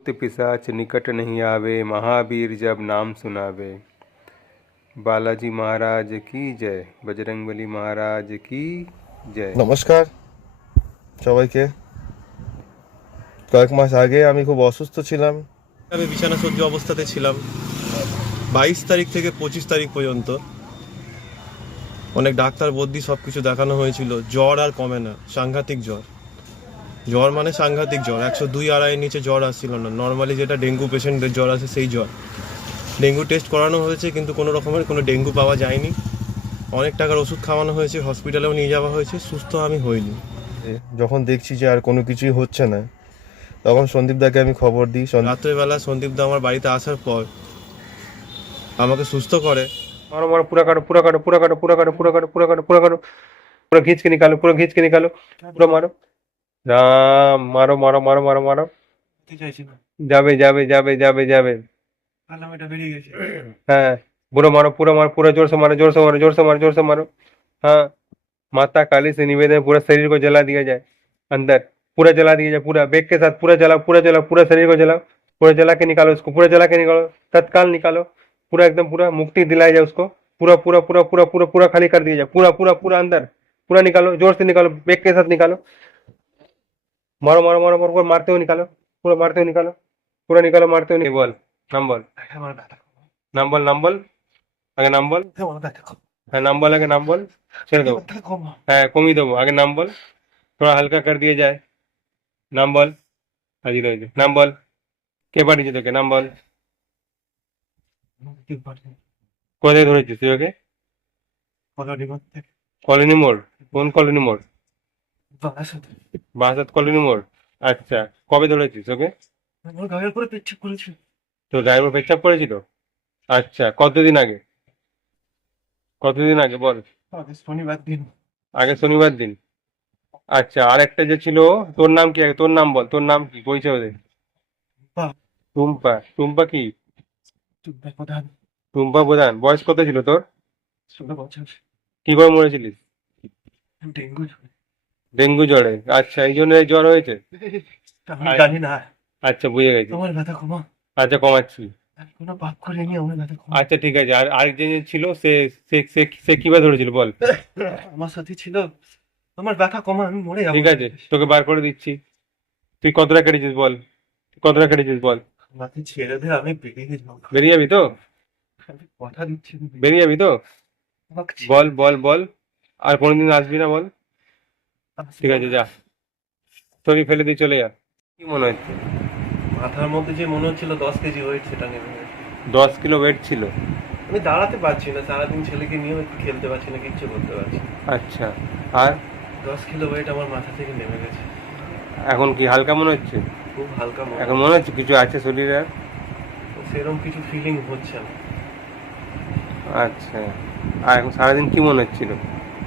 भूत पिशाच निकट नहीं आवे महावीर जब नाम सुनावे बालाजी महाराज की जय बजरंगबली महाराज की जय নমস্কার সবাইকে কয়েক মাস আগে আমি খুব অসুস্থ ছিলাম আমি বিছানা সজ্জ অবস্থাতে ছিলাম বাইশ তারিখ থেকে পঁচিশ তারিখ পর্যন্ত অনেক ডাক্তার বদ্যি সব কিছু দেখানো হয়েছিল জ্বর আর কমে না সাংঘাতিক জ্বর জ্বর মানে সাংঘাতিক জ্বর। একশো দুই আড়াইয়ের নিচে জ্বর আসছিল না। নর্মালি যেটা ডেঙ্গু পেশেন্টদের জ্বর আছে সেই জ্বর। ডেঙ্গু টেস্ট করানো হয়েছে কিন্তু কোনো রকমের কোনো ডেঙ্গু পাওয়া যায়নি। অনেক টাকার ওষুধ খাওয়ানো হয়েছে হসপিটালেও নিয়ে যাওয়া হয়েছে সুস্থ আমি হইনি। যখন দেখছি যে আর কোনো কিছুই হচ্ছে না তখন সন্দীপদাকে আমি খবর দিই। রাত্রেবেলা সন্দীপদা আমার বাড়িতে আসার পর আমাকে সুস্থ করে। মারো মারো পুরা কাটো পুরা কাটো পুরা কাটো পুরা কাটো পুরা কাটো পুরা কাটো পুরা কাটো পুরো ঘিচকে নিকালো পুরো ঘিচকে নিকালো পুরো মারো। पूरा मारो राम मारो मारो मारो मारो मारो যাবে যাবে যাবে যাবে যাবে হ্যাঁ পুরো মারো পুরো मारो पूरा जोर से मारो जोर से मारो जोर से मारो जोर से मारो हाँ माता काली से निवेदन है, पूरा शरीर को जला दिया जाए अंदर पूरा जला दिया जाए पूरा बेग के साथ पूरा जला पूरा जला पूरा शरीर को जलाओ पूरा जला के निकालो उसको पूरा जला के निकालो तत्काल निकालो पूरा एकदम पूरा मुक्ति दिलाई जाए उसको पूरा पूरा पूरा पूरा पूरा पूरा खाली कर दिया जाए पूरा पूरा पूरा अंदर पूरा निकालो जोर से निकालो बेग के साथ निकालो मारो मारो मारो मारो पूरा मारते हुए निकालो पूरा मारते हुए निकालो पूरा निकालो मारते हुए बोल नाम बोल नाम बोल नाम बोल আগে নাম বল হ্যাঁ নাম বল আগে নাম বল ছেড়ে দেবো হ্যাঁ কমিয়ে দেবো আগে নাম বল थोड़ा हल्का कर दिया जाए नाम बोल हाजिर হয়েছে নাম বল কে পাঠিয়েছে তোকে নাম বল কোথায় ধরেছিস তুই ওকে কলোনি মোড় কোন কলোনি মোড় বাসাত কলোনি মোড়? আচ্ছা কবে ধরেছিস ওকে? তো ড্রাইভার পেচ্ছাপ করেছিল? আচ্ছা কতদিন আগে? কতদিন আগে বল। শনিবার দিন। আগে শনিবার দিন। আচ্ছা আর একটা যে ছিল তোর নাম কি? আগে তোর নাম বল তোর নাম কি? পরিচয় দে টুম্পা। টুম্পা টুম্পা কি? প্রধান। টুম্পা প্রধান বয়স কত ছিল তোর? ষোলো বছর। কি করে মরেছিলিস? ডেঙ্গু ডেঙ্গু জ্বরে। আচ্ছা এই জন্য জ্বর হয়েছে? আমি জানি না। আচ্ছা বুঝে গেছি। তোমার ব্যথা কমা। আচ্ছা কমাচ্ছি। আমি কোনো পাপ করিনি আমার ব্যথা কমা। আচ্ছা ঠিক আছে। আর আরেকজন যে ছিল সে সে সে সে কীভাবে ধরেছিল বল? আমার সাথে ছিল। আমার ব্যথা কমা আমি মরে যাব। ঠিক আছে তোকে বার করে দিচ্ছি। তুই কতটা কেটেছিস বল? কতটা কেটেছিস বল? আমাকে ছেড়ে দে আমি বেরিয়ে যাব বেরিয়ে যাবি তো? কথা দিচ্ছি বেরিয়ে- যাবি তো? বল বল বল। আর কোনোদিন আসবি না বল। ঠিক আছে যা। ছবি ফেলে দিয়ে চলে যা। কি মনে হচ্ছে? মাথার মধ্যে যে মনে হচ্ছিল দশ কেজি ওয়েট সেটা নেমে দশ কিলো ওয়েট ছিল? আমি দাঁড়াতে পারছি না সারাদিন ছেলেকে নিয়েও একটু খেলতে পারছি না কিচ্ছু করতে পারছি না। আচ্ছা আর? দশ কিলো ওয়েট আমার মাথা থেকে নেমে গেছে। এখন কি হালকা মনে হচ্ছে? খুব হালকা মনে এখন মনে হচ্ছে কিছু আছে শরীরে? আর? সেরকম কিছু ফিলিং হচ্ছে না। আচ্ছা আর এখন সারাদিন কি মনে হচ্ছিল?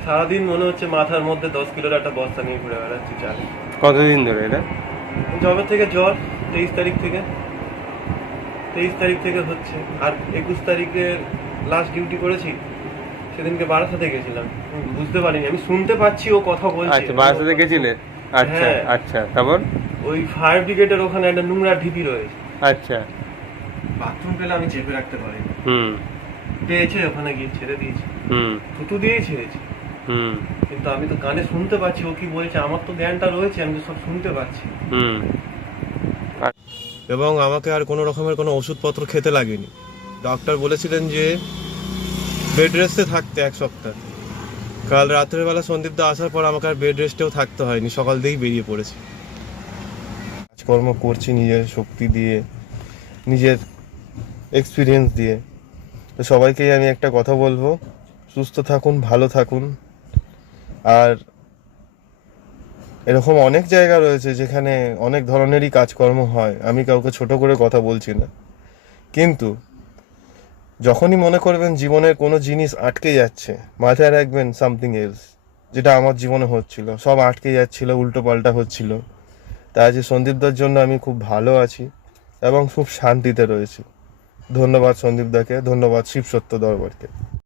সারাদিন মনে হচ্ছে মাথার মধ্যে দশ কিলোর একটা বস্তা নিয়ে ঘুরে বেড়াচ্ছি চালে কতদিন ধরে এটা? জবে থেকে জ্বর তেইশ তারিখ থেকে। তেইশ তারিখ থেকে হচ্ছে। আর একুশ তারিখে লাস্ট ডিউটি করেছি সেদিনকে বারাসাতে গেছিলাম। বুঝতে পারিনি। আমি শুনতে পাচ্ছি ও কথা বলছে। আচ্ছা বারাসাতে গেছিলে? আচ্ছা হ্যাঁ। আচ্ছা তারপর? ওই ফায়ার ব্রিগেডের ওখানে একটা নোংরা ঢিপি রয়েছে। আচ্ছা। বাথরুম পেলে আমি চেপে রাখতে পারিনি। হুম। পেয়েছে ওখানে গিয়ে ছেড়ে দিয়েছি। হুম। থুতু দিয়েই ছেড়েছি। কিন্তু আমি তো কানে শুনতে পাচ্ছি ও কি বলছে আমার তো জ্ঞানটা রয়েছে আমি সব শুনতে পাচ্ছি। হুম। এবং আমাকে আর কোনো রকমের কোনো ওষুধপত্র খেতে লাগেনি। ডক্টর বলেছিলেন যে বেড রেস্টে থাকতে এক সপ্তাহ। কাল রাত্রের বেলা সন্দীপ দা আসার পর আমাকে আর বেড রেস্টেও থাকতে হয়নি সকাল দিয়েই বেরিয়ে পড়েছি। কাজকর্ম করছি নিজের শক্তি দিয়ে নিজের এক্সপিরিয়েন্স দিয়ে। তো সবাইকেই আমি একটা কথা বলব সুস্থ থাকুন ভালো থাকুন। আর এরকম অনেক জায়গা রয়েছে যেখানে অনেক ধরনেরই কাজকর্ম হয়। আমি কাউকে ছোট করে কথা বলছি না। কিন্তু যখনই মনে করবেন জীবনের কোনো জিনিস আটকে যাচ্ছে, মাথায় রাখবেন সামথিং এলস যেটা আমার জীবনে হচ্ছিল। সব আটকে যাচ্ছিল উল্টো পাল্টা হচ্ছিল। তাই আজ সন্দীপদার জন্য আমি খুব ভালো আছি এবং খুব শান্তিতে রয়েছি। ধন্যবাদ সন্দীপদাকে, ধন্যবাদ শিবসত্য দরবারকে।